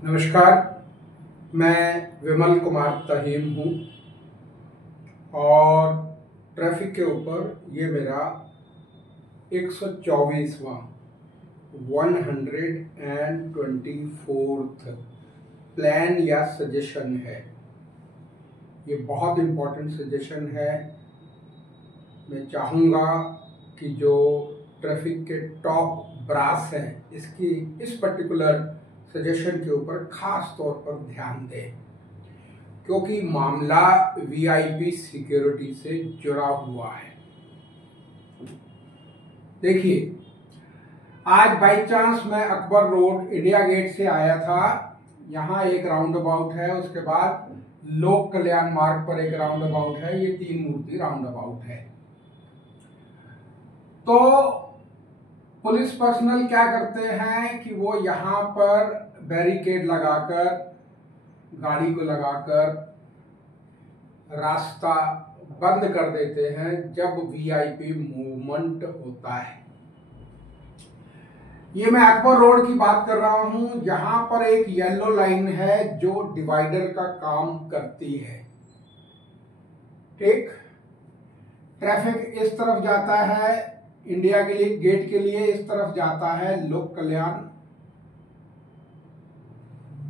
नमस्कार, मैं विमल कुमार तहीम हूँ और ट्रैफिक के ऊपर ये मेरा 124वां 124th प्लान या सजेशन है। ये बहुत इम्पोर्टेंट सजेशन है। मैं चाहूँगा कि जो ट्रैफिक के टॉप ब्रास हैं इस पर्टिकुलर सजेशन के ऊपर खास तौर पर ध्यान दें, क्योंकि मामला वीआईपी सिक्योरिटी से जुड़ा हुआ है। देखिए, आज बाई चांस मैं अकबर रोड इंडिया गेट से आया था। यहाँ एक राउंड अबाउट है, उसके बाद लोक कल्याण मार्ग पर एक राउंड अबाउट है। ये 3 मूर्ति राउंड अबाउट है। तो पुलिस पर्सनल क्या करते हैं कि वो यहाँ पर बैरिकेड लगाकर, गाड़ी को लगाकर रास्ता बंद कर देते हैं जब वीआईपी मूवमेंट होता है। ये मैं अकबर रोड की बात कर रहा हूं। यहाँ पर एक येलो लाइन है जो डिवाइडर का काम करती है। ठीक, ट्रैफिक इस तरफ जाता है इंडिया के लिए गेट के लिए, इस तरफ जाता है लोक कल्याण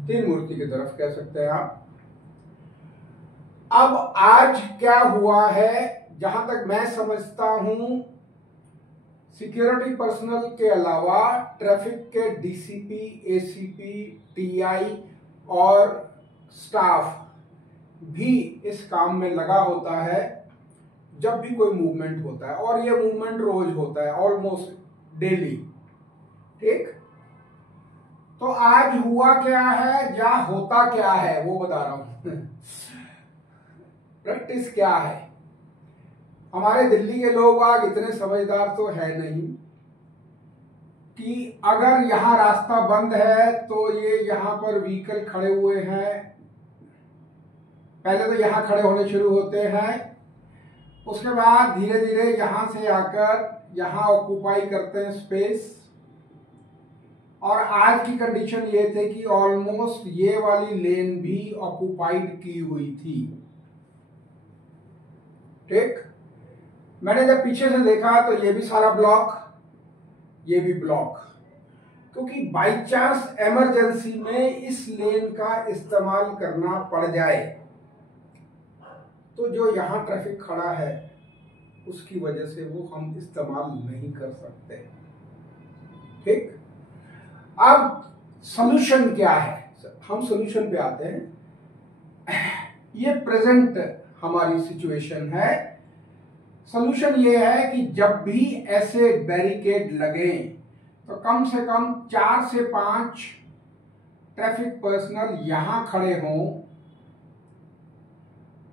3 मूर्ति की तरफ, कह सकते हैं आप। अब आज क्या हुआ है, जहां तक मैं समझता हूं, सिक्योरिटी पर्सनल के अलावा ट्रैफिक के डीसीपी, एसीपी, टीआई और स्टाफ भी इस काम में लगा होता है जब भी कोई मूवमेंट होता है, और ये मूवमेंट रोज होता है, ऑलमोस्ट डेली। ठीक, तो आज हुआ क्या है या होता क्या है वो बता रहा हूं। प्रैक्टिस क्या है। हमारे दिल्ली के लोग आज इतने समझदार तो है नहीं कि अगर यहां रास्ता बंद है तो ये यहां पर व्हीकल खड़े हुए हैं, पहले तो यहां खड़े होने शुरू होते हैं, उसके बाद धीरे धीरे यहां से आकर यहां ऑक्यूपाई करते हैं स्पेस। और आज की कंडीशन ये थे कि ऑलमोस्ट ये वाली लेन भी ऑक्यूपाइड की हुई थी। ठीक, मैंने जब पीछे से देखा तो ये भी सारा ब्लॉक, ये भी ब्लॉक, क्योंकि बाई चांस इमरजेंसी में इस लेन का इस्तेमाल करना पड़ जाए तो जो यहां ट्रैफिक खड़ा है उसकी वजह से वो हम इस्तेमाल नहीं कर सकते। ठीक, अब सॉल्यूशन क्या है, हम सॉल्यूशन पे आते हैं। ये प्रेजेंट हमारी सिचुएशन है। सॉल्यूशन ये है कि जब भी ऐसे बैरिकेड लगे तो कम से कम 4 से 5 ट्रैफिक पर्सनल यहां खड़े हों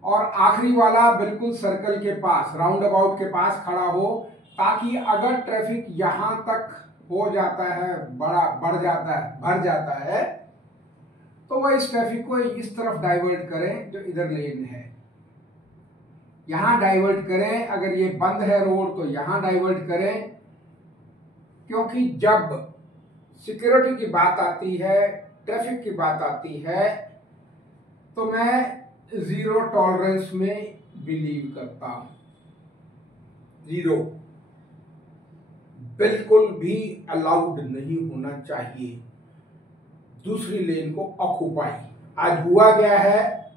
और आखिरी वाला बिल्कुल सर्कल के पास, राउंड अबाउट के पास खड़ा हो, ताकि अगर ट्रैफिक यहां तक हो जाता है, बढ़ जाता है, भर जाता है, तो वह इस ट्रैफिक को इस तरफ डाइवर्ट करें जो इधर लेन है, यहां डाइवर्ट करें। अगर ये बंद है रोड तो यहां डाइवर्ट करें, क्योंकि जब सिक्योरिटी की बात आती है, ट्रैफिक की बात आती है, तो मैं जीरो टॉलरेंस में बिलीव करता हूं। जीरो बिल्कुल भी अलाउड नहीं होना चाहिए दूसरी लेन को ऑक्यूपाई। आज हुआ क्या है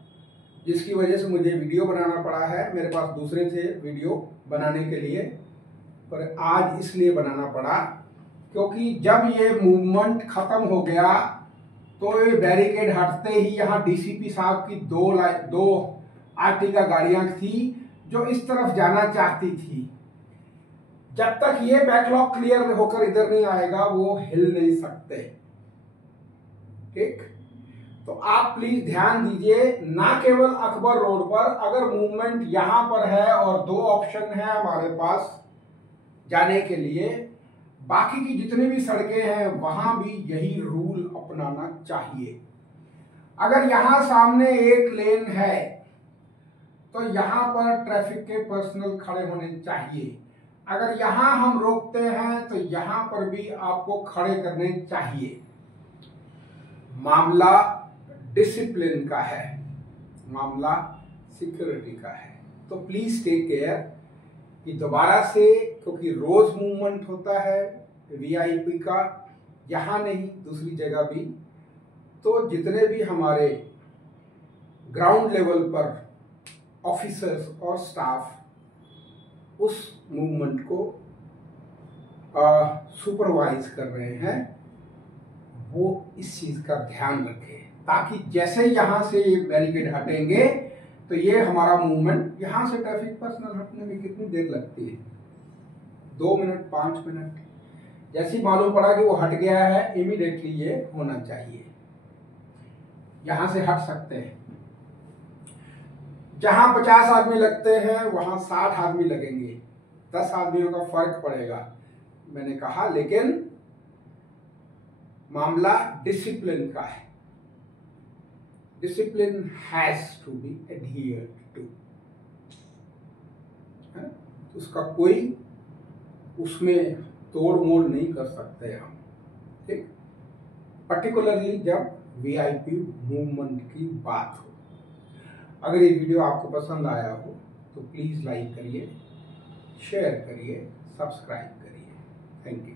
जिसकी वजह से मुझे वीडियो बनाना पड़ा है। मेरे पास दूसरे थे वीडियो बनाने के लिए, पर आज इसलिए बनाना पड़ा क्योंकि जब ये मूवमेंट खत्म हो गया तो ये बैरिकेड हटते ही यहाँ डीसीपी साहब की दो आर्टिका गाड़ियां थी जो इस तरफ जाना चाहती थी। जब तक ये बैकलॉग क्लियर होकर इधर नहीं आएगा वो हिल नहीं सकते। ठीक, तो आप प्लीज ध्यान दीजिए, ना केवल अकबर रोड पर, अगर मूवमेंट यहां पर है और 2 ऑप्शन है हमारे पास जाने के लिए, बाकी की जितनी भी सड़कें हैं वहां भी यही रूल अपनाना चाहिए। अगर यहां सामने एक लेन है तो यहां पर ट्रैफिक के पर्सनल खड़े होने चाहिए। अगर यहां हम रोकते हैं तो यहां पर भी आपको खड़े करने चाहिए। मामला डिसिप्लिन का है, मामला सिक्योरिटी का है। तो प्लीज टेक केयर कि दोबारा से, क्योंकि रोज मूवमेंट होता है वीआईपी का, यहां नहीं दूसरी जगह भी, तो जितने भी हमारे ग्राउंड लेवल पर ऑफिसर्स और स्टाफ उस मूवमेंट को सुपरवाइज कर रहे हैं, वो इस चीज का ध्यान रखें, ताकि जैसे यहां से ये बैरिकेड हटेंगे तो ये हमारा मूवमेंट, यहां से ट्रैफिक पर्सनल हटने में कितनी देर लगती है, 2 मिनट 5 मिनट, जैसे मालूम पड़ा कि वो हट गया है, इमीडिएटली ये होना चाहिए, यहां से हट सकते हैं। जहां 50 आदमी लगते हैं वहां 60 आदमी लगेंगे, 10 आदमियों का फर्क पड़ेगा, मैंने कहा, लेकिन मामला डिसिप्लिन का है। Discipline has to be adhered to, उसका कोई उसमें तोड़ मोड़ नहीं कर सकते हम, ठीक, पर्टिकुलरली जब वीआईपी मूवमेंट की बात हो। अगर ये वीडियो आपको पसंद आया हो तो प्लीज लाइक करिए, शेयर करिए, सब्सक्राइब करिए। Thank you.